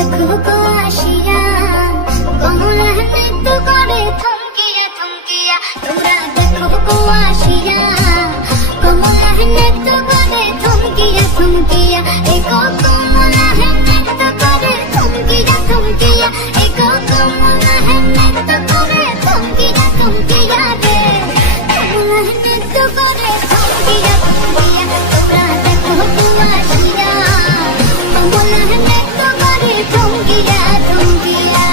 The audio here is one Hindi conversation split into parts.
देखो को आशिया कमला नृत्य करे थमकिया थमकिया तोरा देखो को आशिया कमला नृत्य करे थमकिया थमकिया एको कमला नृत्य करे थमकिया थमकिया एको कमला नृत्य करे थमकिया थमकिया रे कमला नृत्य करे थमकिया थमकिया तोरा देखो को आशिया कमला नृत्य करे थमकिया थमकिया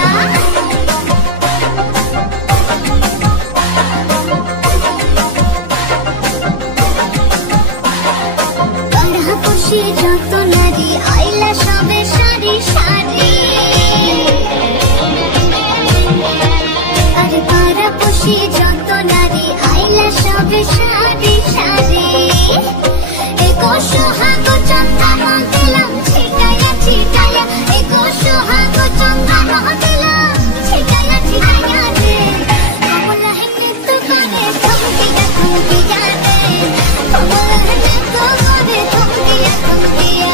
खुशी যত নারী আইলা সবে সারি সারি আরে পারা খুশি যত নারী আইলা সবে সারি সারি এগো সোহাগ চন্দন দিলাম ছিটায়া ছিটায়া এগো সোহাগ চন্দন দিলাম ছিটায়া ছিটায়া রে কমলা নৃত্য করে থমকিয়া থমকিয়া রে কমলা নৃত্য করে থমকিয়া থমকিয়া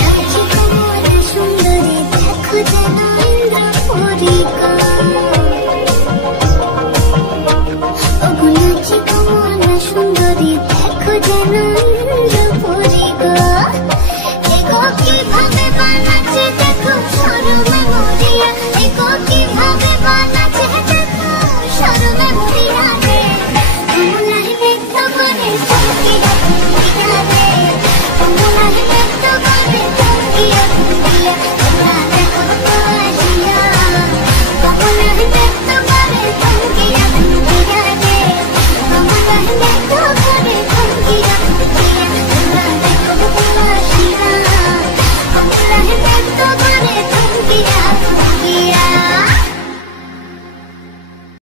নাচি কমলা সুন্দরী দেখো যেন ইন্দ্রপুরী গো ওগো নাচি কমলা সুন্দরী দেখো যেন ইন্দ্রপুরী গো এগো কিভাবে বানাচ্ছে দেখো সরমে